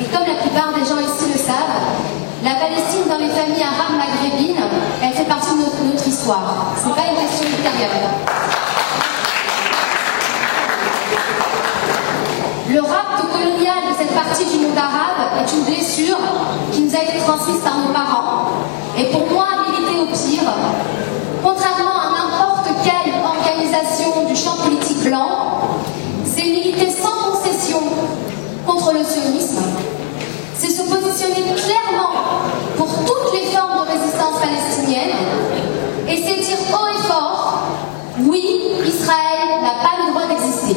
Et comme la plupart des gens ici le savent, la Palestine dans les familles arabes maghrébines, elle fait partie de notre histoire. Ce n'est pas une question ultérieure. Le rapt colonial de cette partie du monde arabe est une blessure qui nous a été transmise par nos parents. Et pour moi, militer au pire, contrairement à n'importe quelle organisation du champ politique blanc, c'est militer sans concession contre le sionisme. C'est se positionner clairement pour toutes les formes de résistance palestinienne et c'est dire haut et fort, oui, Israël n'a pas le droit d'exister.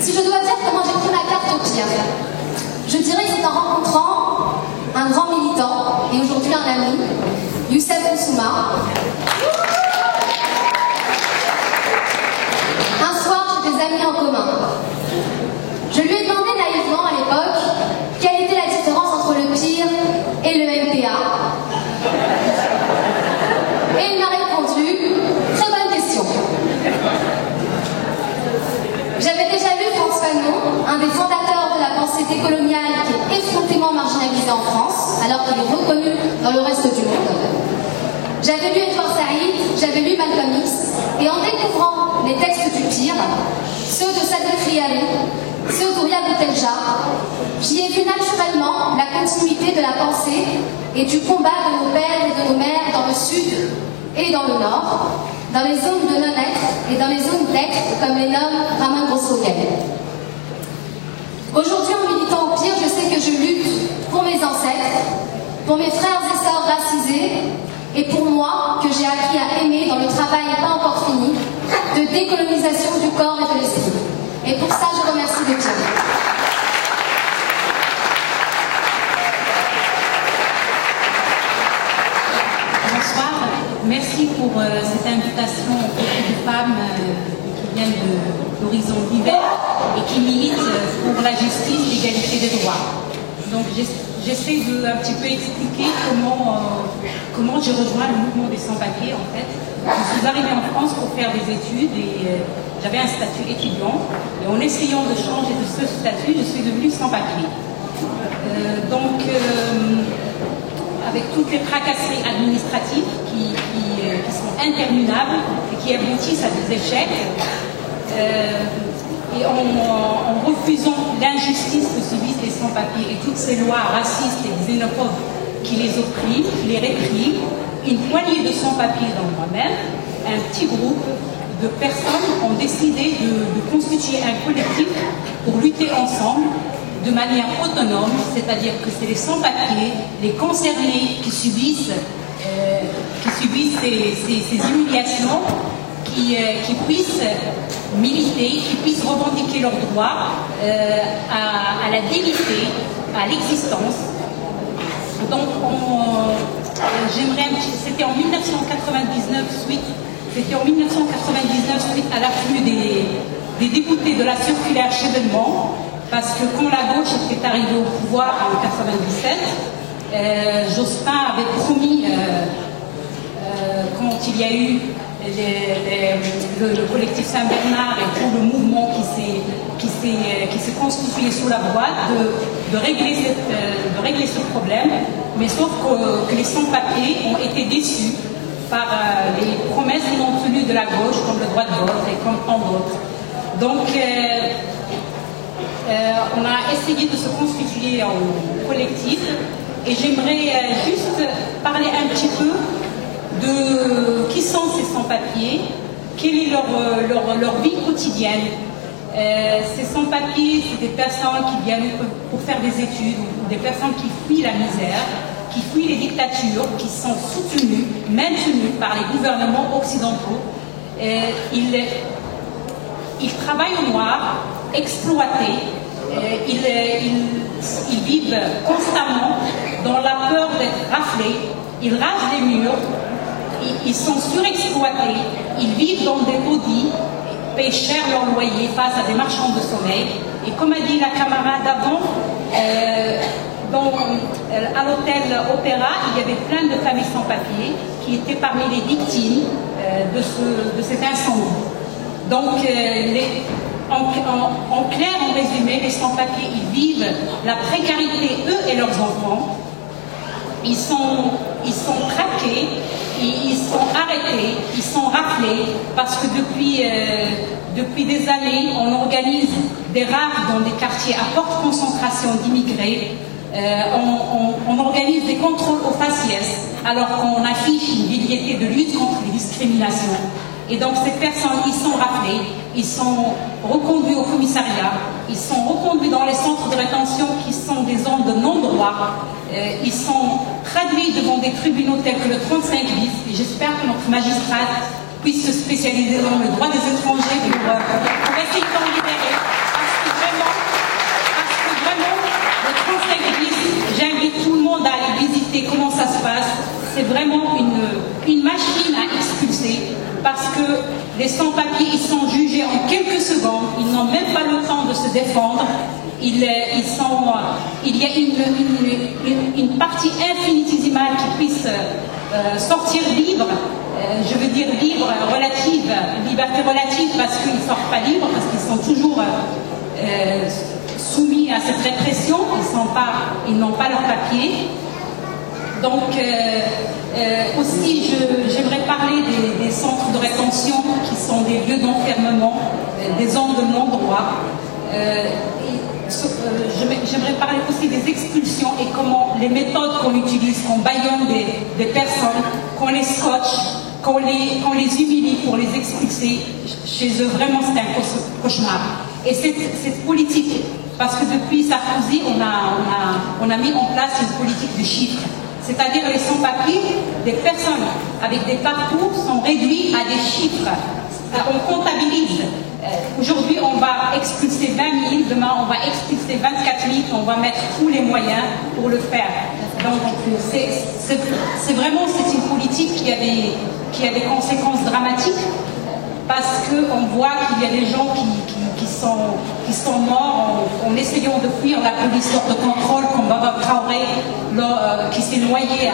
Si je dois dire comment j'ai pris ma carte au pire, je dirais que c'est en rencontrant un grand militant et aujourd'hui un ami, Youssef Oussouma. Un soir, j'ai des amis en commun. Je lui ai demandé naïvement à l'époque quelle était la différence entre le PIR et le MPA. Et il m'a répondu, très bonne question. J'avais déjà lu Frantz Fanon, un des fondateurs de la pensée décoloniale qui est effrontément marginalisée en France, alors qu'il est reconnu dans le reste du monde. J'avais lu Edward Said, j'avais lu Malcolm X, et en découvrant les textes du PIR, ceux de Sadiq Riali, ceux d'Ouria Boutelja, j'y ai vu naturellement la continuité de la pensée et du combat de nos pères et de nos mères dans le sud et dans le nord, dans les zones de non-être et dans les zones d'être, comme les nomme Ramon Grosfoguel. Aujourd'hui, en militant au PIR, je sais que je lutte pour mes ancêtres, pour mes frères et sœurs racisés, et pour moi, que j'ai appris à aimer dans le travail pas encore fini, de décolonisation du corps et de l'esprit. Et pour ça, je remercie le PIR. Bonsoir, merci pour cette invitation aux femmes qui viennent d'horizons divers et qui militent pour la justice, l'égalité des droits. Donc j'essaie de un petit peu expliquer comment j'ai rejoint le mouvement des sans-papiers en fait. Je suis arrivée en France pour faire des études et j'avais un statut étudiant et en essayant de changer de ce statut, je suis devenue sans-papier. Avec toutes les tracasseries administratives qui sont interminables et qui aboutissent à des échecs, et en refusant l'injustice que subissent les sans-papiers et toutes ces lois racistes et xénophobes qui les oppriment, qui les répriment, une poignée de sans-papiers dans moi-même, un petit groupe de personnes ont décidé de constituer un collectif pour lutter ensemble de manière autonome, c'est-à-dire que c'est les sans-papiers, les concernés qui subissent ces humiliations, qui puissent militer, qui puissent revendiquer leurs droits à la dignité, à l'existence. Donc, c'était en 1999 suite à l'afflux des députés de la circulaire Chevènement, parce que quand la gauche était arrivée au pouvoir en 1997, Jospin avait promis, quand il y a eu le collectif Saint-Bernard et tout le mouvement qui s'est constitué sous la droite, de régler ce problème, mais sauf que les sans-papiers ont été déçus par les promesses non tenues de la gauche, comme le droit de vote et comme tant d'autres. Donc, on a essayé de se constituer en collectif et j'aimerais juste parler un petit peu de qui sont ces sans-papiers, quelle est leur vie quotidienne. Ces sans-papiers, c'est des personnes qui viennent pour faire des études, ou des personnes qui fuient la misère, qui fuient les dictatures, qui sont soutenues, maintenues par les gouvernements occidentaux. Ils travaillent au noir, exploités, ils vivent constamment dans la peur d'être raflés, ils rasent les murs, ils sont surexploités, ils vivent dans des taudis, payent cher leur loyer face à des marchands de sommeil. Et comme a dit la camarade avant, à l'hôtel Opéra, il y avait plein de familles sans papier qui étaient parmi les victimes de cet incendie. Donc, en clair, en résumé, les sans-papiers, ils vivent la précarité, eux et leurs enfants. Ils sont traqués, ils sont arrêtés, ils sont raflés, parce que depuis des années, on organise des rafles dans des quartiers à forte concentration d'immigrés. On organise des contrôles aux faciès, alors qu'on affiche une velléité de lutte contre les discriminations. Et donc ces personnes, ils sont rappelés, ils sont reconduits au commissariat, ils sont reconduits dans les centres de rétention qui sont des zones de non-droit, ils sont traduits devant des tribunaux tels que le 35 bis, et j'espère que notre magistrate puisse se spécialiser dans le droit des étrangers pour essayer d'en libérer, parce que vraiment, le 35 bis, j'invite tout le monde à aller visiter comment ça se passe. C'est vraiment une machine à expulser, parce que les sans-papiers, ils sont jugés en quelques secondes, ils n'ont même pas le temps de se défendre. Il y a une partie infinitésimale qui puisse sortir libre, je veux dire libre, relative, liberté relative, parce qu'ils ne sortent pas libres, parce qu'ils sont toujours soumis à cette répression, ils n'ont pas leur papier. Donc, aussi, j'aimerais parler des centres de rétention qui sont des lieux d'enfermement, des zones de non-droit. J'aimerais parler aussi des expulsions et comment les méthodes qu'on utilise, qu'on bâillonne des personnes, qu'on les scotche, qu'on les humilie pour les expulser. Chez eux, vraiment, c'est un cauchemar. Et cette politique, parce que depuis Sarkozy, on a mis en place une politique de chiffres. C'est-à-dire les sans-papiers, des personnes avec des parcours sont réduits à des chiffres. On comptabilise. Aujourd'hui, on va expulser 20 000, demain, on va expulser 24 000, on va mettre tous les moyens pour le faire. Donc, c'est une politique qui a des conséquences dramatiques, parce qu'on voit qu'il y a des gens qui sont morts en essayant de fuir la police hors de contrôle, comme Baba Traoré, qui s'est noyé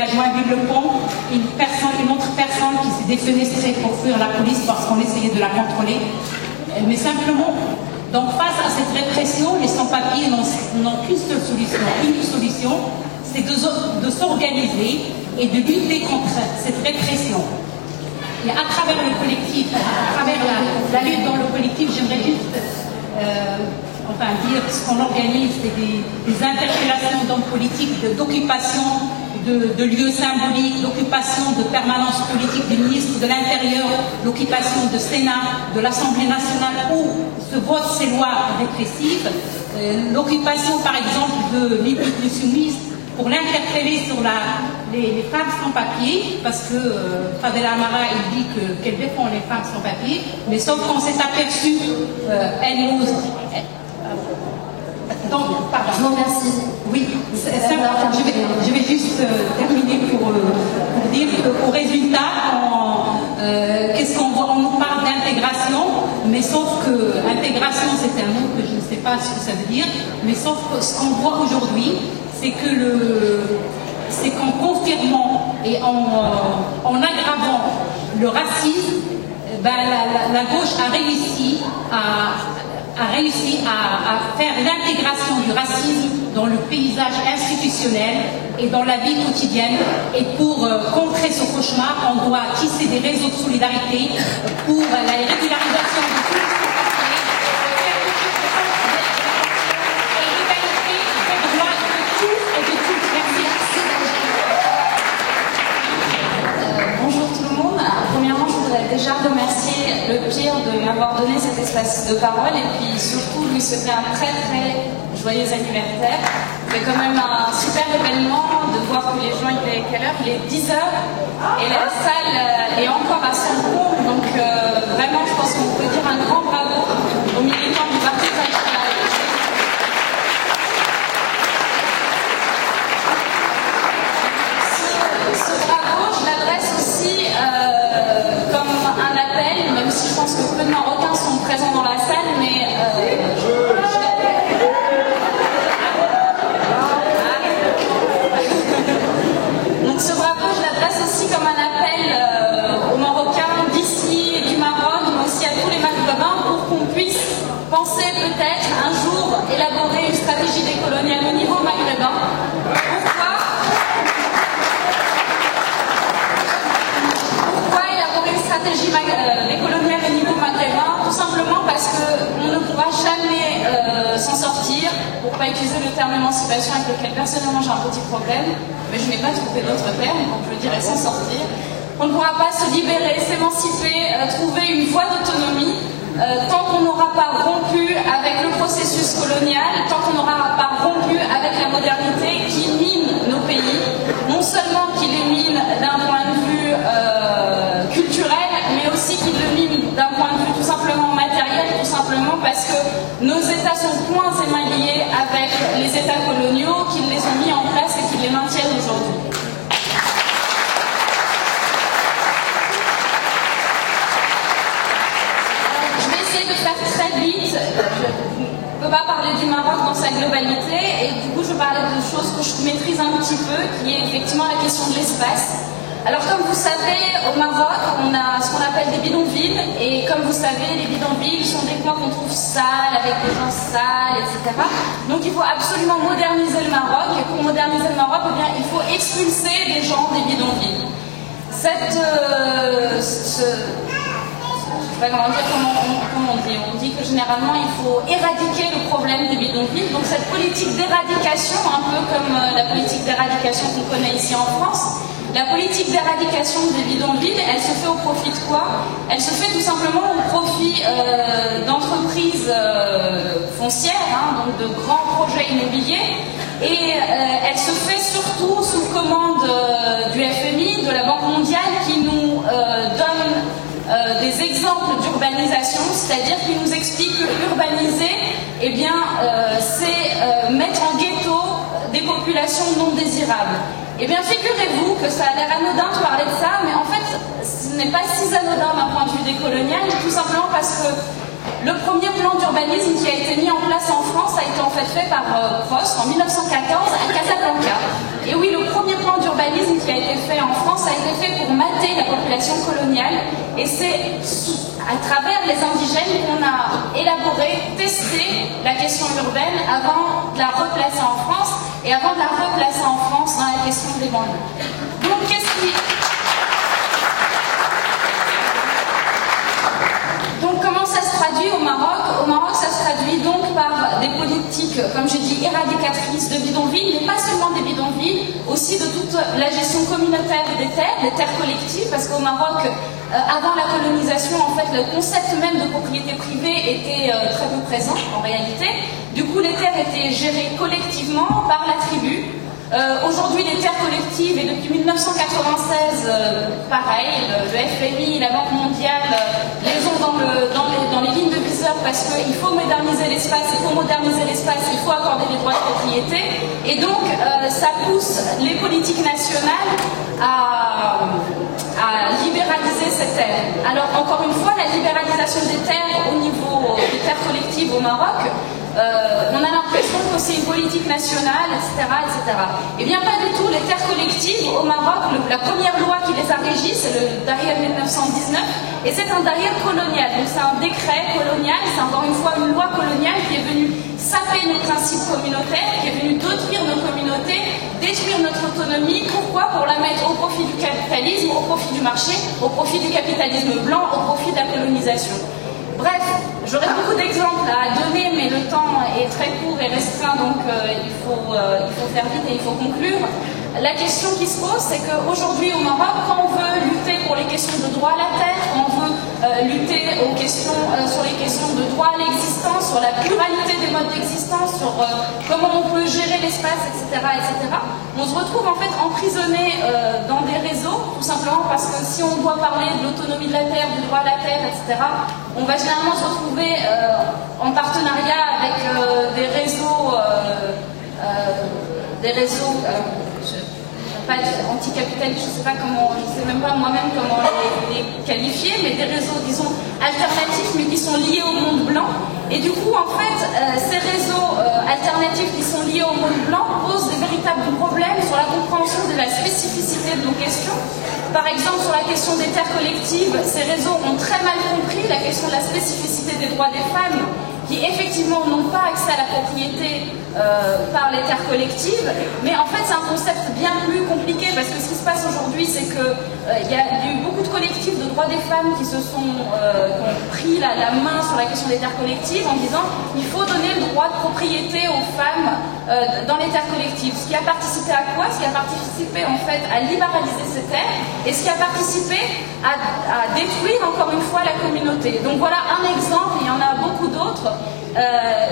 à Joinville-le-Pont, une autre personne qui s'est défenestrée pour fuir la police parce qu'on essayait de la contrôler. Mais simplement, donc face à cette répression, les sans-papiers n'ont qu'une seule solution, c'est de s'organiser et de lutter contre cette répression. Et à travers le collectif, à travers la lutte dans le collectif, j'aimerais juste dire ce qu'on organise, c'est des interpellations d'hommes politiques, d'occupation de lieux symboliques, d'occupation de permanence politique du ministre de l'Intérieur, l'occupation de Sénat, de l'Assemblée nationale où se votent ces lois répressives, l'occupation par exemple de l'Union soumise pour l'interpeller sur les femmes sans papier, parce que Fadela Amara, il dit qu'elle défend les femmes sans papier, mais sauf qu'on s'est aperçu, elle nous... Donc, pardon. Je vous remercie. Oui, je vais juste terminer pour dire qu'au résultat, qu'est-ce qu'on voit? On nous parle d'intégration, mais sauf que intégration, c'est un mot que je ne sais pas ce que ça veut dire, mais sauf que ce qu'on voit aujourd'hui, c'est qu'en confirmant et en aggravant le racisme, la gauche a réussi à faire l'intégration du racisme dans le paysage institutionnel et dans la vie quotidienne. Et pour contrer ce cauchemar, on doit tisser des réseaux de solidarité pour la régularisation de tous les sans-papiers, et l'égalité des droits de tous et de toutes. Merci. Bonjour tout le monde. Premièrement, je voudrais déjà remercier le Pire de m'avoir donné cet espace de parole et puis surtout lui souhaiter un très très joyeux anniversaire. C'est quand même un super événement de voir que les gens étaient à quelle heure? Il est 10h et la salle est encore à son comble. Donc vraiment, je pense qu'on peut dire un grand bravo aux militants du Parti traditionnel. Ce bravo, je l'adresse aussi comme un appel, même si je pense que peu de Marocains sont présents dans la salle, mais utiliser le terme émancipation avec lequel personnellement j'ai un petit problème, mais je n'ai pas trouvé d'autres termes, donc je dirais s'en sortir. On ne pourra pas se libérer, s'émanciper, trouver une voie d'autonomie tant qu'on n'aura pas rompu avec le processus colonial, tant qu'on n'aura pas rompu avec la modernité qui mine nos pays, non seulement qui les mine d'un point de vue culturel, mais aussi qui le mine d'un point de vue tout simplement matériel, tout simplement parce que nos États sont poings et mains liés avec les États coloniaux qui les ont mis en place et qui les maintiennent aujourd'hui. Très vite, je ne peux pas parler du Maroc dans sa globalité et du coup je parlais de choses que je maîtrise un petit peu, qui est effectivement la question de l'espace. Alors comme vous savez, au Maroc, on a ce qu'on appelle des bidonvilles et comme vous savez, les bidonvilles sont des coins qu'on trouve sales, avec des gens sales, etc. Donc il faut absolument moderniser le Maroc et pour moderniser le Maroc, eh bien, il faut expulser les gens des bidonvilles. Comment on dit que généralement il faut éradiquer le problème des bidonvilles. Donc cette politique d'éradication, un peu comme la politique d'éradication qu'on connaît ici en France, la politique d'éradication des bidonvilles, elle se fait au profit de quoi? Elle se fait tout simplement au profit d'entreprises foncières, donc de grands projets immobiliers, et elle se fait surtout sous commande du FMI, de la Banque mondiale, qui nous donne des exemples d'urbanisation, c'est-à-dire qui nous explique que urbaniser, eh bien, c'est mettre en ghetto des populations non désirables. Eh bien, figurez-vous que ça a l'air anodin de parler de ça, mais en fait, ce n'est pas si anodin d'un point de vue décolonial, tout simplement parce que le premier plan d'urbanisme qui a été mis en place en France a été en fait par Prost en 1914 à Casablanca. Et oui, le premier plan d'urbanisme qui a été fait en France a été fait pour mater la population coloniale. Et c'est à travers les indigènes qu'on a élaboré, testé la question urbaine avant de la replacer en France et avant de la replacer en France dans la question des banlieues. Donc qu'est-ce qui... Donc comment ça se traduit au Maroc? Au Maroc, ça se traduit donc par des politiques, comme j'ai dit, éradicatrices de bidonvilles, mais pas seulement des bidonvilles, aussi de toute la gestion communautaire des terres collectives, parce qu'au Maroc, avant la colonisation, en fait, le concept même de propriété privée était très peu présent en réalité. Du coup, les terres étaient gérées collectivement par la tribu. Aujourd'hui, les terres collectives, et depuis 1996, pareil, le FMI, la Banque mondiale les ont dans les lignes de viseur parce qu'il faut moderniser l'espace, il faut accorder les droits de propriété. Et donc, ça pousse les politiques nationales à libéraliser ces terres. Alors, encore une fois, la libéralisation des terres au niveau des terres collectives au Maroc, on a l'impression que c'est une politique nationale, etc., etc. Eh bien, pas du tout. Les terres collectives au Maroc, la première loi qui les a régies, c'est le Dahir 1919, et c'est un Dahir colonial. Donc, c'est un décret colonial, c'est encore une fois une loi coloniale qui est venue saper nos principes communautaires, qui est venue détruire nos communautés, détruire notre autonomie. Pourquoi? Pour la mettre au profit du capitalisme, au profit du marché, au profit du capitalisme blanc, au profit de la colonisation. Bref, j'aurais beaucoup d'exemples à donner, mais le temps est très court et restreint, donc il faut faire vite et il faut conclure. La question qui se pose, c'est qu'aujourd'hui au Maroc, quand on veut lutter pour les questions de droit à la terre, quand on veut lutter sur les questions de droit à l'existence, sur la pluralité des modes d'existence, sur comment on peut gérer l'espace, etc., on se retrouve en fait emprisonné dans des réseaux, tout simplement parce que si on doit parler de l'autonomie de la terre, du droit à la terre, etc., on va généralement se retrouver en partenariat avec des réseaux pas anticapitalistes, je ne sais pas comment, je ne sais même pas moi-même comment les qualifier, mais des réseaux, disons, alternatifs, mais qui sont liés au monde blanc. Et du coup, en fait, ces réseaux alternatifs qui sont liés au monde blanc posent des véritables problèmes sur la compréhension de la spécificité de nos questions. Par exemple, sur la question des terres collectives, ces réseaux ont très mal compris la question de la spécificité des droits des femmes, qui effectivement n'ont pas accès à la propriété par les terres collectives, mais en fait c'est un concept bien plus compliqué parce que ce qui se se passe aujourd'hui, c'est qu'il y a eu beaucoup de collectifs de droits des femmes qui ont pris la main sur la question des terres collectives en disant il faut donner le droit de propriété aux femmes dans les terres collectives. Ce qui a participé à quoi? Ce qui a participé en fait à libéraliser ces terres et ce qui a participé à détruire encore une fois la communauté. Donc voilà un exemple, il y en a beaucoup d'autres.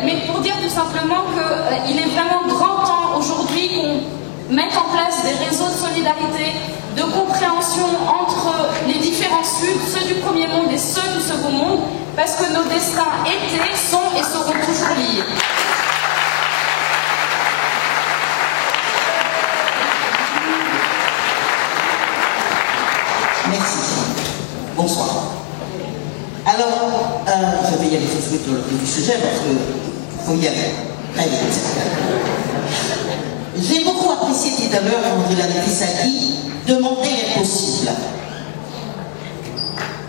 Mais pour dire tout simplement qu'il est vraiment grand temps aujourd'hui qu'on mette en place des réseaux de solidarité, de compréhension entre les différents Suds, ceux du premier monde et ceux du second monde, parce que nos destins étaient, sont et seront toujours liés. Merci. Bonsoir. Alors, je vais y aller tout de suite au du sujet parce qu'il faut y aller. Très vite. J'ai beaucoup apprécié tout à l'heure quand il a dit demander l'impossible.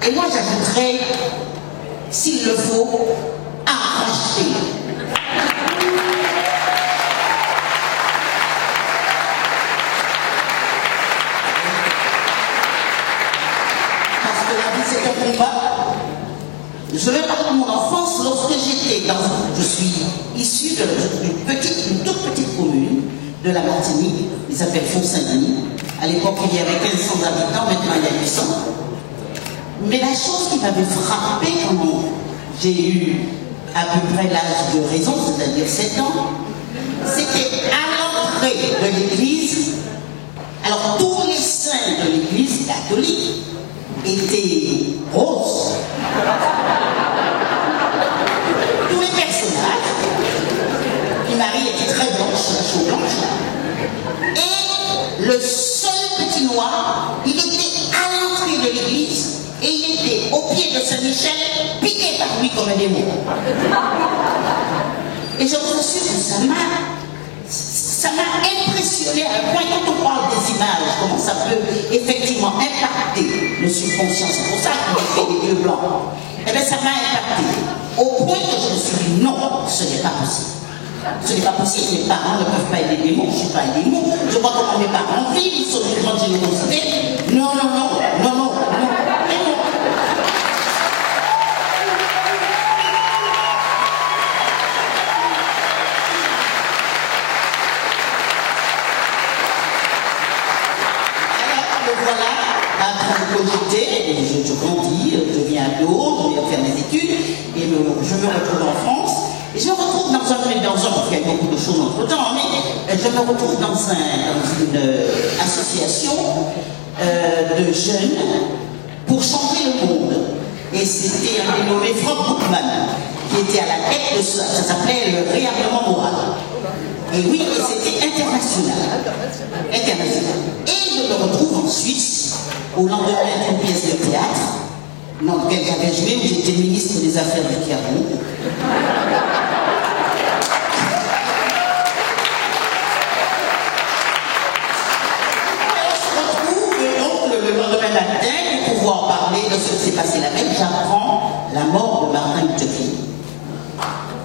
Et moi j'ajouterais, s'il le faut, arracher. Parce que la vie c'est un combat. Je vais parler de mon enfance lorsque j'étais je suis issue d'une toute petite commune de la Martinique, qui s'appelle Font-Saint-Denis. À l'époque, il y avait 1500 habitants, maintenant il y a 800. Mais la chose qui m'avait frappé quand j'ai eu à peu près l'âge de raison, c'est-à-dire 7 ans, c'était à l'entrée de l'église. Alors tous les saints de l'église catholique étaient roses. Tous les personnages, puis Marie était très blanche, la chaux blanche, et le seul petit noir, il était à l'entrée de l'église, et il était au pied de Saint-Michel, piqué par lui comme un démon. Et je vous assure que ça m'a impressionné à un point, quand on parle des images, comment ça peut effectivement impacter le subconscient. C'est pour ça qu'on fait des yeux blancs. Eh bien, ça m'a impacté. Au point que je me suis dit, non, ce n'est pas possible. Ce n'est pas possible, mes parents ne peuvent pas aider des mots, je ne suis pas un démon. Je vois comment mes parents vivent, ils sont d'une grande générosité. Non, non, non, non, non, non. Je grandis, je viens à Lyon, je viens faire mes études, et je me retrouve en France. Et je me retrouve parce qu'il y a beaucoup de choses entre temps, mais je me retrouve dans une association de jeunes pour changer le monde. Et c'était un dénommé Franck Bookman qui était à la tête de ça. Ça s'appelait le réarmement moral. Et oui, et c'était international. Et je me retrouve en Suisse, au lendemain d'une pièce de théâtre, dans laquelle j'avais joué, où j'étais ministre des Affaires du Cameroun. On se retrouve donc le lendemain matin pour pouvoir parler de ce qui s'est passé la veille. J'apprends la mort de Martin Luther King.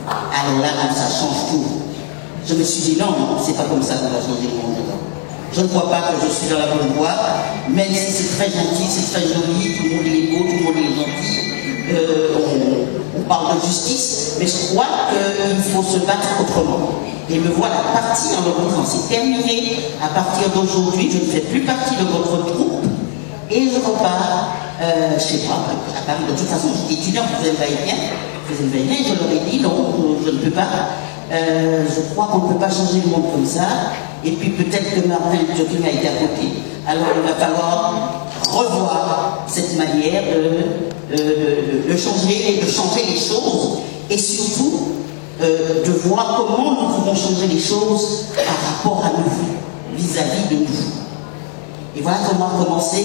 Alors là, ça change tout. Je me suis dit non, c'est pas comme ça qu'on va changer le monde. Je ne crois pas que je suis dans la bonne voie, même si c'est très gentil, c'est très joli, tout le monde est beau, tout le monde est gentil, on parle de justice, mais je crois qu'il faut se battre autrement. Et me voilà partie en le disant, c'est terminé, à partir d'aujourd'hui, je ne fais plus partie de votre groupe, et je repars chez moi, à Paris. De toute façon, j'étais étudiant, je faisais le va-et-vient, je leur ai dit non, je ne peux pas. Je crois qu'on ne peut pas changer le monde comme ça. Et puis peut-être que Martin Luther King a été à côté. Alors il va falloir revoir cette manière de changer les choses. Et surtout de voir comment nous pouvons changer les choses par rapport à nous, vis-à-vis de nous. Et voilà comment a commencé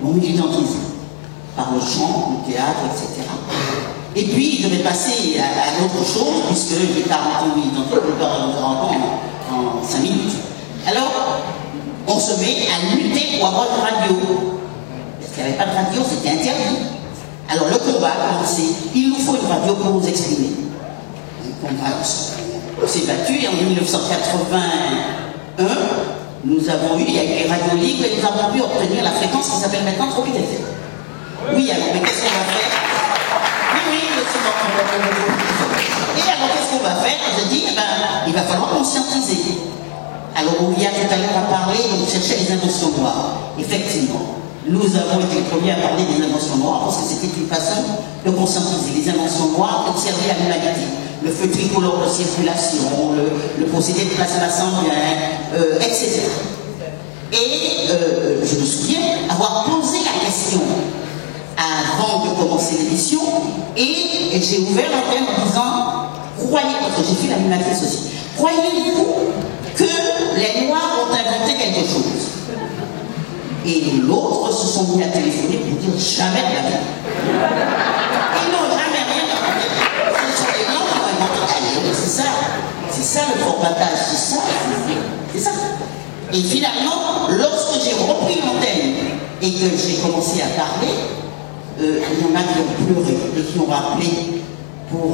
mon militantisme. Par le chant, le théâtre, etc. Et puis, je vais passer à autre chose, puisque j'ai 40 ans, donc je peux pas rentrer en 5 minutes. Alors, on se met à lutter pour avoir une radio. Parce qu'il n'y avait pas de radio, c'était interdit. Alors, le combat a commencé. Il nous faut une radio pour nous exprimer. On s'est battu, et en 1981, nous avons eu, il y a eu les radios libres et nous avons pu obtenir la fréquence qui s'appelle maintenant Tropique FM. Oui, alors, mais qu'est-ce qu'on va faire? Oui, monsieur Et alors, qu'est-ce qu'on va faire? Je dis, eh ben, il va falloir conscientiser. Alors, on vient tout à l'heure à parler, on cherchait les inventions noires. Effectivement, nous avons été les premiers à parler des inventions noires parce que c'était une façon de conscientiser. Les inventions noires ont servi à l'humanité. Le feu tricolore de circulation, le procédé de plasma sanguin, etc. Et je me souviens avoir posé la question avant de commencer l'émission et j'ai ouvert la thème en disant, croyez, parce que j'ai fait l'animatrice aussi, croyez-vous que les Noirs ont inventé quelque chose? Et l'autre se sont mis à téléphoner pour dire jamais de la vie. Ils n'ont jamais rien inventé. Ce sont les Blancs qui ont inventé quelque chose. C'est ça le formatage, c'est ça. Et finalement, lorsque j'ai repris l'antenne et que j'ai commencé à parler, il y en a qui ont pleuré et qui ont appelé pour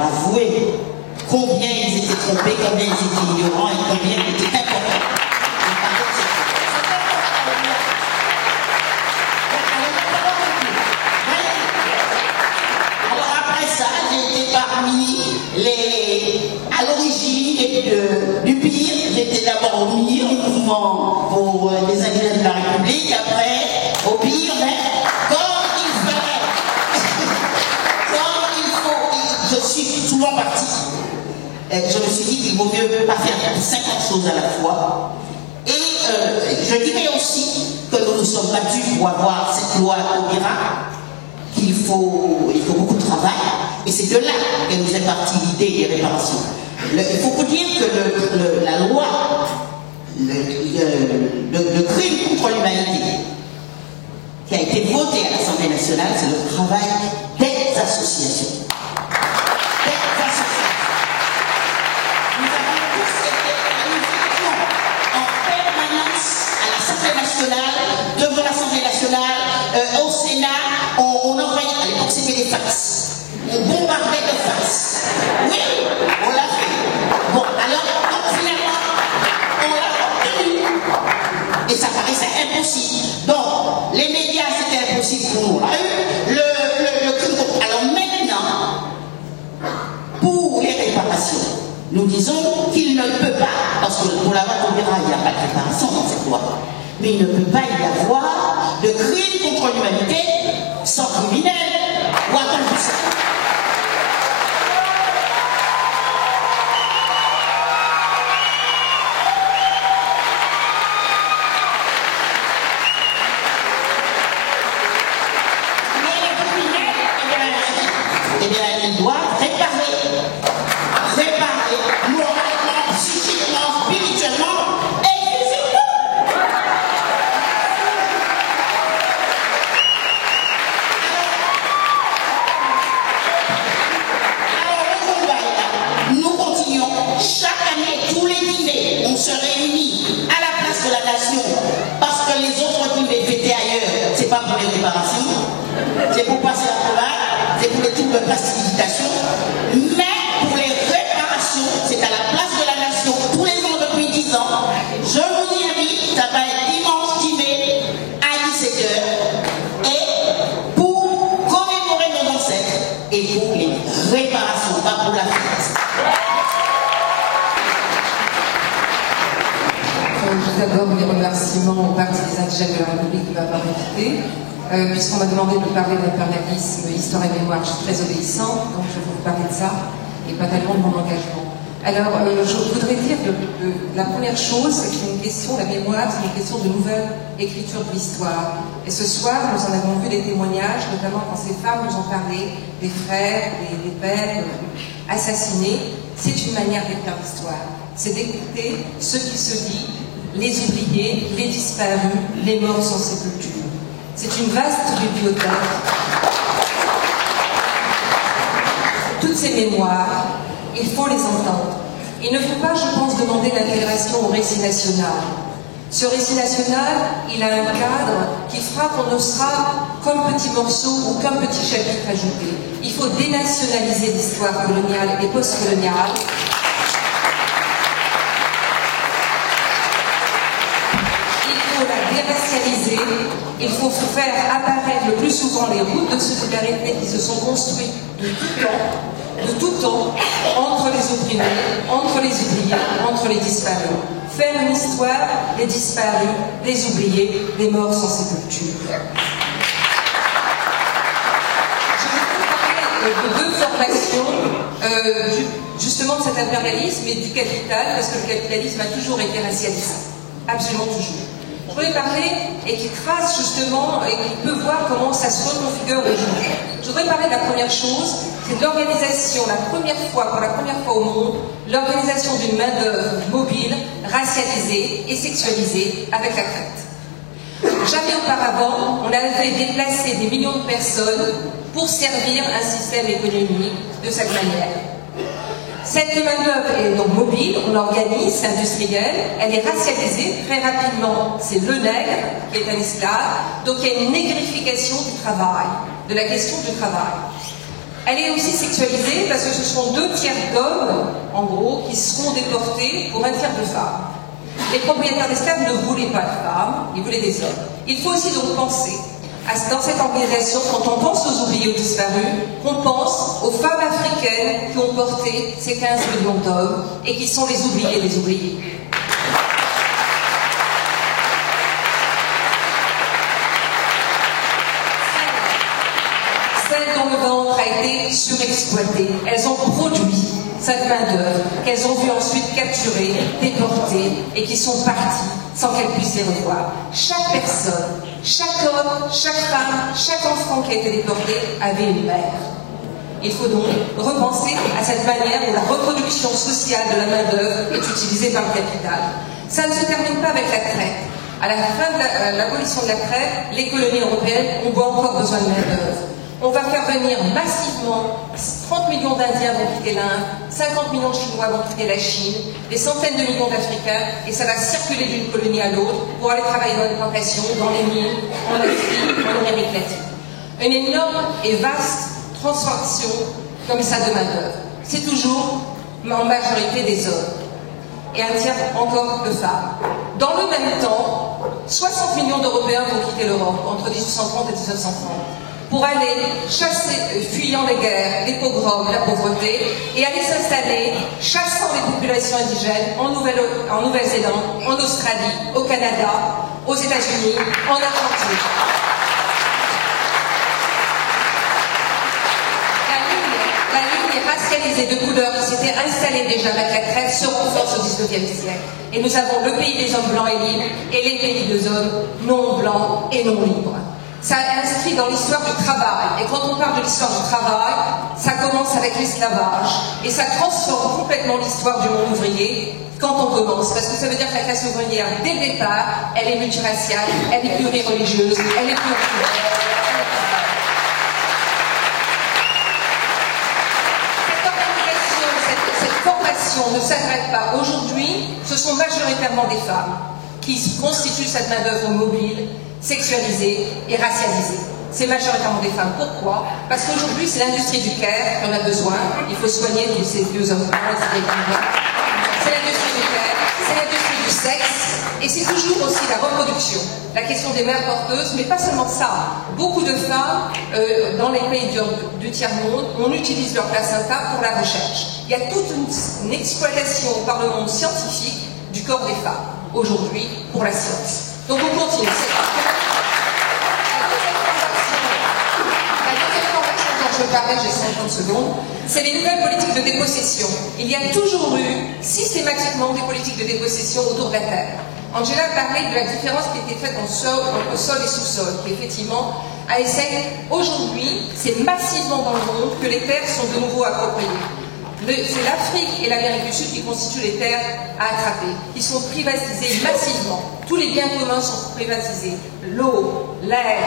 avouer combien ils étaient trompés, combien ils étaient ignorants et combien ils étaient importants. Alors après ça, j'ai été parmi à l'origine du PIR. J'étais d'abord au MIR, le mouvement pour les Indiens de la République, après au PIR, mais comme il faut, je suis souvent partie. Je me suis dit qu'il vaut mieux pas faire 50 choses à la fois. Et je dirais aussi que nous nous sommes battus pour avoir cette loi au Irak, qu'il faut beaucoup de travail. Et c'est de là que nous est partie l'idée des réparations. Il faut vous dire que la loi, le crime contre l'humanité, qui a été voté à l'Assemblée nationale, c'est le travail des associations. Devant l'Assemblée nationale, au Sénat, on envoyait, à l'époque c'était des fax. On bombardait de fax. Oui, on l'a fait. Bon, alors, donc, finalement, on l'a obtenu. Et ça paraissait impossible. Donc, les médias, c'était impossible pour nous. On l'a eu. Alors maintenant, pour les réparations, nous disons qu'il ne peut pas, parce que pour la loi on verra, il n'y a pas de réparation dans cette loi. Mais il ne peut pas y avoir de crime contre l'humanité sans criminel ou attendre ça. Mais le criminel, eh bien, il doit réparer moralement, psychiquement, spirituellement. Se réunit à la place de la nation parce que les autres qui les fêtaient ailleurs, c'est pas pour les réparations, c'est pour passer la promenade, c'est pour les tours de précipitation, mais pour les réparations, c'est à la place de la nation tous les ans depuis 10 ans. Je vous y invite, ça va être dimanche 10 mai à 17h et pour commémorer nos ancêtres et pour les réparations, pas pour la fête. D'abord mes remerciements au Parti des Indigènes de la République qui m'a invité. Puisqu'on m'a demandé de parler d'impérialisme, histoire et mémoire, je suis très obéissante, donc je vais vous parler de ça et pas tellement de mon engagement. Alors, je voudrais dire que la première chose, c'est que c'est une question, la mémoire, c'est une question de nouvelle écriture de l'histoire. Et ce soir, nous en avons vu des témoignages, notamment quand ces femmes nous ont parlé des frères, des pères assassinés. C'est une manière d'écrire l'histoire. C'est d'écouter ce qui se dit, les oubliés, les disparus, les morts sans sépulture. C'est une vaste bibliothèque. Toutes ces mémoires, il faut les entendre. Il ne faut pas, je pense, demander l'intégration au récit national. Ce récit national, il a un cadre qui fera qu'on ne sera qu'un petit morceau ou qu'un petit chapitre ajouté. Il faut dénationaliser l'histoire coloniale et postcoloniale. déracialiser, il faut faire apparaître le plus souvent les routes de solidarité qui se sont construites de tout temps, entre les opprimés, entre les oubliés, entre les disparus. Faire une histoire des disparus, des oubliés, des morts sans sépulture. Je vais vous parler de deux formations, justement de cet impérialisme et du capital, parce que le capitalisme a toujours été racialisé. Absolument toujours. Je voulais parler et qui trace justement et qui peut voir comment ça se reconfigure aujourd'hui. Je voudrais parler de la première chose, c'est de l'organisation, pour la première fois au monde, l'organisation d'une main-d'œuvre mobile, racialisée et sexualisée avec la traite. Jamais auparavant, on avait déplacé des millions de personnes pour servir un système économique de cette manière. Cette main-d'œuvre est donc mobile, on l'organise, c'est industriel, elle est racialisée très rapidement. C'est le nègre qui est un esclave, donc il y a une négrification du travail, de la question du travail. Elle est aussi sexualisée parce que ce sont 2 tiers d'hommes, en gros, qui seront déportés pour 1 tiers de femmes. Les propriétaires d'esclaves ne voulaient pas de femmes, ils voulaient des hommes. Il faut aussi donc penser dans cette organisation, quand on pense aux oubliés, aux disparus, on pense aux femmes africaines qui ont porté ces 15 millions d'hommes et qui sont les oubliés des oubliés. Celles dont le ventre a été surexploité, elles ont produit cette main-d'œuvre qu'elles ont vu ensuite capturer, déporter et qui sont parties sans qu'elles puissent les revoir. Chaque personne, chaque homme, chaque femme, chaque enfant qui a été déporté avait une mère. Il faut donc repenser à cette manière où la reproduction sociale de la main-d'œuvre est utilisée par le capital. Ça ne se termine pas avec la traite. À la fin de l'abolition de la traite, les colonies européennes ont encore besoin de main-d'œuvre. On va faire venir massivement 30 millions d'Indiens vont quitter l'Inde, 50 millions de Chinois vont quitter la Chine, des centaines de millions d'Africains, et ça va circuler d'une colonie à l'autre pour aller travailler dans les plantations, dans les mines, en Afrique, en Amérique latine. Une énorme et vaste transformation comme ça de main-d'œuvre. C'est toujours en majorité des hommes et 1 tiers encore de femmes. Dans le même temps, 60 millions d'Européens vont quitter l'Europe entre 1830 et 1930. Pour aller chasser, fuyant les guerres, les pogroms, la pauvreté, et aller s'installer, chassant les populations indigènes en Nouvelle-Zélande, en Australie, au Canada, aux États-Unis, en Argentine. La ligne racialisée de couleur qui s'était installée déjà avec la traite se renforce au XIXe siècle. Et nous avons le pays des hommes blancs et libres et les pays des hommes non blancs et non libres. Ça inscrit dans l'histoire du travail. Et quand on parle de l'histoire du travail, ça commence avec l'esclavage. Et ça transforme complètement l'histoire du monde ouvrier quand on commence. Parce que ça veut dire que la classe ouvrière, dès le départ, elle est multiraciale, elle est plurireligieuse, elle est pluriculturelle. Cette organisation, cette formation ne s'arrête pas. Aujourd'hui, ce sont majoritairement des femmes qui constituent cette main-d'œuvre mobile, sexualisée et racialisée. C'est majoritairement des femmes. Pourquoi? Parce qu'aujourd'hui, c'est l'industrie du care qu'on a besoin. Il faut soigner tous ces vieux hommes. C'est l'industrie du care, c'est l'industrie du sexe, et c'est toujours aussi la reproduction. La question des mères porteuses, mais pas seulement ça. Beaucoup de femmes, dans les pays du tiers-monde, on utilise leur placenta pour la recherche. Il y a toute une exploitation par le monde scientifique du corps des femmes, aujourd'hui, pour la science. Donc on continue. Je parlais, j'ai 50 secondes, c'est les nouvelles politiques de dépossession. Il y a toujours eu systématiquement des politiques de dépossession autour de la terre. Angela parlait de la différence qui était faite entre sol et sous-sol, qui effectivement a essayé. Aujourd'hui, c'est massivement dans le monde que les terres sont de nouveau appropriées. C'est l'Afrique et l'Amérique du Sud qui constituent les terres à attraper, qui sont privatisées massivement. Tous les biens communs sont privatisés. L'eau, l'air,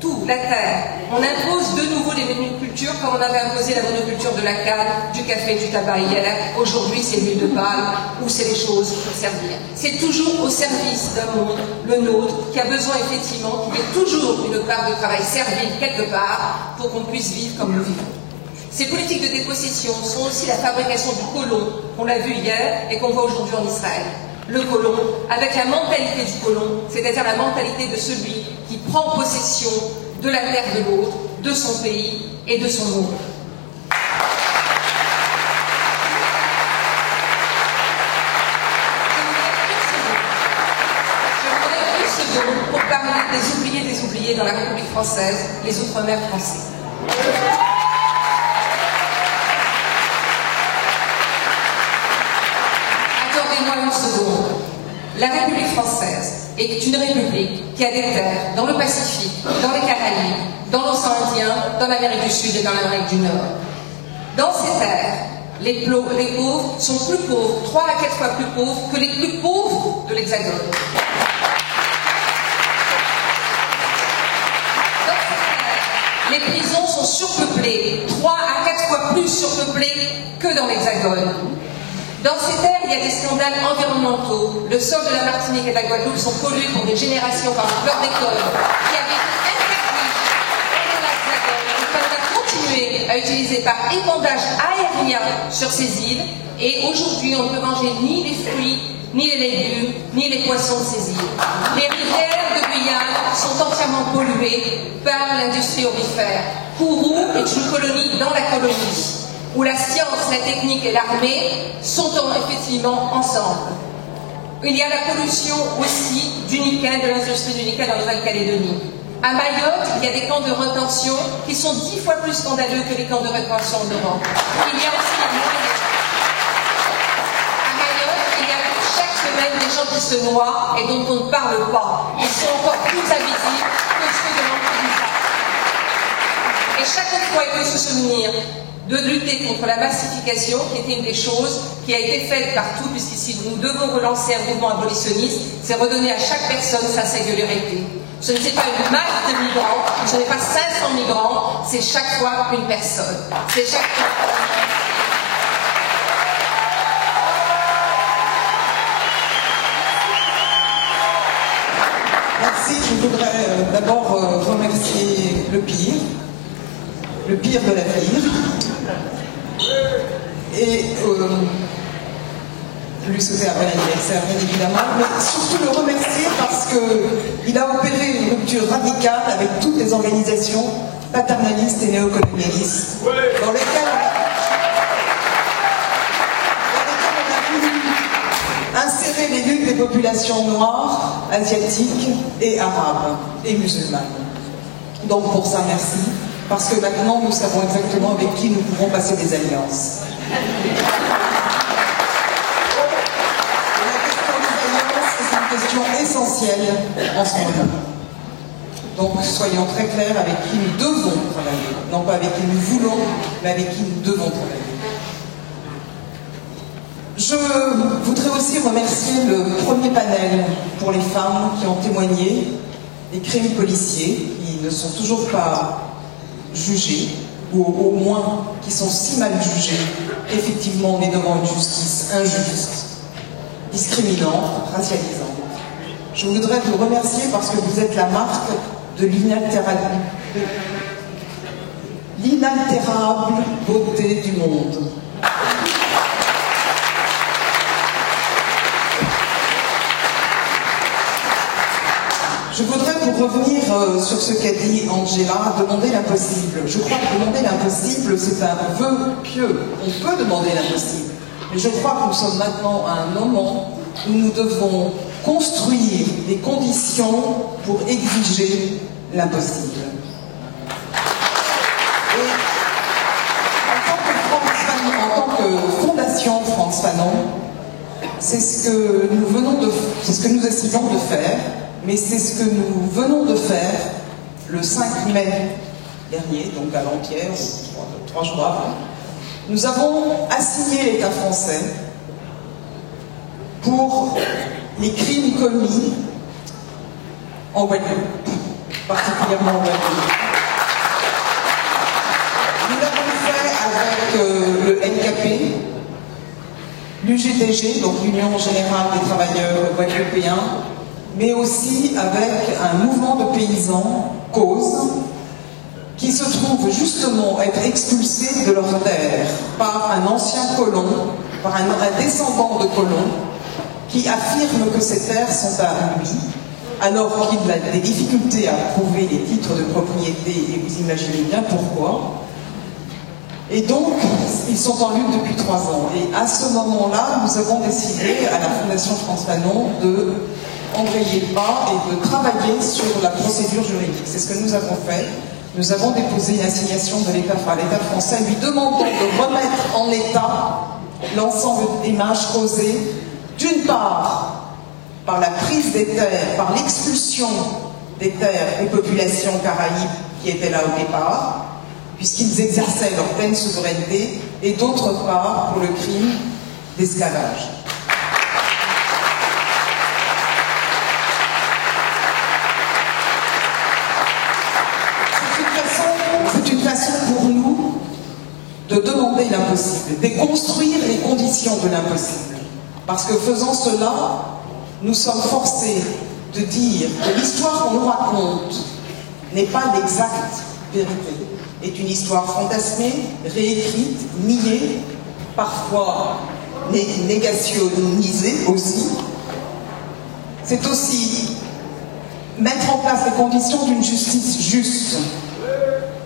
tout, la terre. On impose de nouveau les monocultures comme on avait imposé la monoculture de la canne, du café, du tabac hier. Aujourd'hui, c'est l'huile de palme ou c'est les choses pour servir. C'est toujours au service d'un monde, le nôtre, qui a besoin effectivement qu'il y ait toujours une part de travail servile quelque part pour qu'on puisse vivre comme nous vivons. Ces politiques de dépossession sont aussi la fabrication du côlon qu'on a vu hier et qu'on voit aujourd'hui en Israël. le colon, avec la mentalité du colon, c'est-à-dire la mentalité de celui qui prend possession de la terre de l'autre, de son pays et de son monde. Pour parler des oubliés dans la République française, les Outre-mer français. Accordez-moi une seconde. La République française est une république qui a des terres dans le Pacifique, dans les Caraïbes, dans l'océan Indien, dans l'Amérique du Sud et dans l'Amérique du Nord. Dans ces terres, les pauvres sont plus pauvres, 3 à 4 fois plus pauvres que les plus pauvres de l'Hexagone. Les prisons sont surpeuplées, 3 à 4 fois plus surpeuplées que dans l'Hexagone. Dans ces terres, il y a des scandales environnementaux. Le sol de la Martinique et de la Guadeloupe sont pollués pour des générations par le chlordécone qui avait été interdit dans l'Hexagone et qu'on a continué à utiliser par épandage aérien sur ces îles. Et aujourd'hui, on ne peut manger ni les fruits, ni les légumes, ni les poissons de ces îles. Les rivières de Guyane sont entièrement polluées par l'industrie aurifère. Kourou est une colonie dans la colonie, où la science, la technique et l'armée sont effectivement ensemble. Il y a la pollution aussi du nickel, de l'industrie du nickel en Nouvelle-Calédonie. À Mayotte, il y a des camps de rétention qui sont 10 fois plus scandaleux que les camps de rétention en Europe. Il y a aussi à Mayotte, il y a chaque semaine des gens qui se noient et dont on ne parle pas. Ils sont encore plus invisibles que ceux de l'Empire. Et chaque fois, il faut se souvenir de lutter contre la massification, qui était une des choses qui a été faite partout, puisqu'ici nous devons relancer un mouvement abolitionniste, c'est redonner à chaque personne sa singularité. Ce n'est pas une masse de migrants, ce n'est pas 500 migrants, c'est chaque fois une personne. C'est chaque fois. Merci, je voudrais d'abord remercier le pire de la pire, et lui souhaiter un bon anniversaire, bien évidemment, mais surtout le remercier parce qu'il a opéré une rupture radicale avec toutes les organisations paternalistes et néocolonialistes, dans lesquelles on a voulu insérer les luttes des populations noires, asiatiques et arabes et musulmanes. Donc pour ça, merci. Parce que maintenant, nous savons exactement avec qui nous pouvons passer des alliances. La question des alliances, c'est une question essentielle en ce moment. Donc, soyons très clairs avec qui nous devons travailler. Non pas avec qui nous voulons, mais avec qui nous devons travailler. Je voudrais aussi remercier le premier panel pour les femmes qui ont témoigné des crimes policiers, qui ne sont toujours pas jugés, ou au moins qui sont si mal jugés qu'effectivement on est devant une justice injuste, discriminante, racialisante. Je voudrais vous remercier parce que vous êtes la marque de l'inaltérable beauté du monde. Je voudrais, pour revenir sur ce qu'a dit Angela, demander l'impossible. Je crois que demander l'impossible, c'est un vœu pieux. On peut demander l'impossible. Mais je crois que nous sommes maintenant à un moment où nous devons construire des conditions pour exiger l'impossible. Et en tant que Fondation France Fanon, c'est ce que nous essayons de faire. Mais c'est ce que nous venons de faire le 5 mai dernier, donc avant-hier, 3 jours avant. Nous avons assigné l'État français pour les crimes commis en Guadeloupe, particulièrement en Guadeloupe. Nous l'avons fait avec le NKP, l'UGTG, donc l'Union Générale des Travailleurs Guadeloupéens, mais aussi avec un mouvement de paysans, Cause, qui se trouve justement être expulsés de leur terre par un ancien colon, par un descendant de colon, qui affirme que ces terres sont à lui, alors qu'il a des difficultés à prouver les titres de propriété, et vous imaginez bien pourquoi. Et donc, ils sont en lutte depuis 3 ans. Et à ce moment-là, nous avons décidé, à la Fondation France Fanon, de embrayer le pas et de travailler sur la procédure juridique. C'est ce que nous avons fait. Nous avons déposé une assignation de l'État par l'État français, lui demandant de remettre en état l'ensemble des dommages causés, d'une part, par la prise des terres, par l'expulsion des terres des populations caraïbes qui étaient là au départ, puisqu'ils exerçaient leur pleine souveraineté, et d'autre part, pour le crime d'esclavage. C'est une façon pour nous de demander l'impossible, de construire les conditions de l'impossible. Parce que faisant cela, nous sommes forcés de dire que l'histoire qu'on nous raconte n'est pas l'exacte vérité, est une histoire fantasmée, réécrite, niée, parfois négationnisée aussi. C'est aussi mettre en place les conditions d'une justice juste,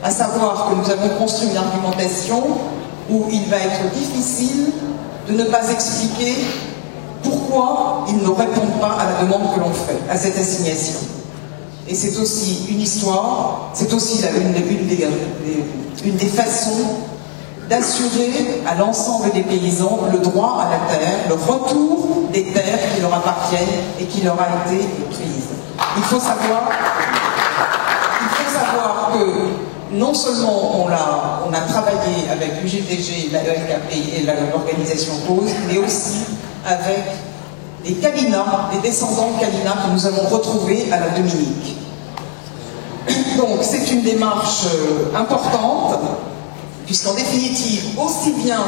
à savoir que nous avons construit une argumentation où il va être difficile de ne pas expliquer pourquoi ils ne répondent pas à la demande que l'on fait, à cette assignation. Et c'est aussi une histoire, c'est aussi une des façons d'assurer à l'ensemble des paysans le droit à la terre, le retour des terres qui leur appartiennent et qui leur a été prises. Il faut savoir que non seulement on a travaillé avec l'UGTG, la ELKP et l'organisation Cause, mais aussi avec les Kalina, les descendants de Kalina que nous avons retrouvés à la Dominique. Donc c'est une démarche importante, puisqu'en définitive, aussi bien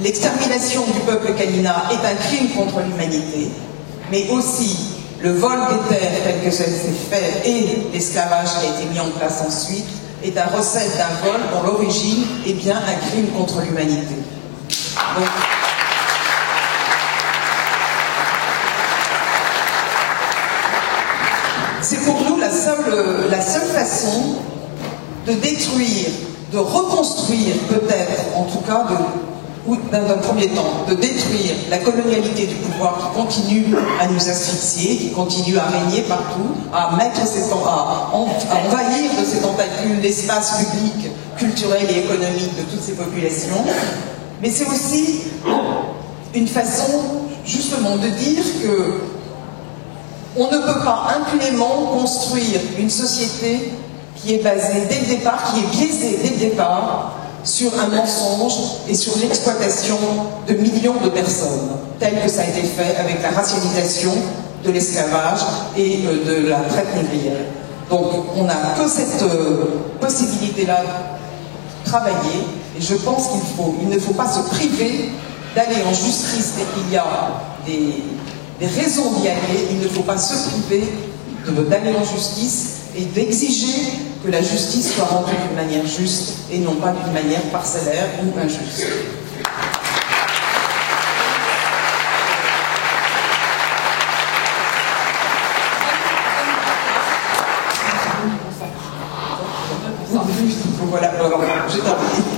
l'extermination du peuple Kalina est un crime contre l'humanité, mais aussi le vol des terres tel que ça s'est fait et l'esclavage qui a été mis en place ensuite est un recel d'un vol dont l'origine est bien un crime contre l'humanité. Donc, c'est pour nous la seule façon de détruire, de reconstruire peut-être, en tout cas, dans un premier temps, de détruire la colonialité du pouvoir qui continue à nous asphyxier, qui continue à régner partout, à envahir de ses tentacules l'espace public, culturel et économique de toutes ces populations. Mais c'est aussi une façon, justement, de dire que on ne peut pas impunément construire une société qui est basée dès le départ, qui est biaisée dès le départ, sur un mensonge et sur l'exploitation de millions de personnes, tel que ça a été fait avec la racialisation de l'esclavage et de la traite négrière. Donc on n'a que cette possibilité-là de travailler, et je pense qu'il ne faut pas se priver d'aller en justice dès qu'il y a des raisons d'y aller. Il ne faut pas se priver d'aller en justice et d'exiger que la justice soit rendue d'une manière juste et non pas d'une manière parcellaire ou injuste. Voilà, j'ai terminé.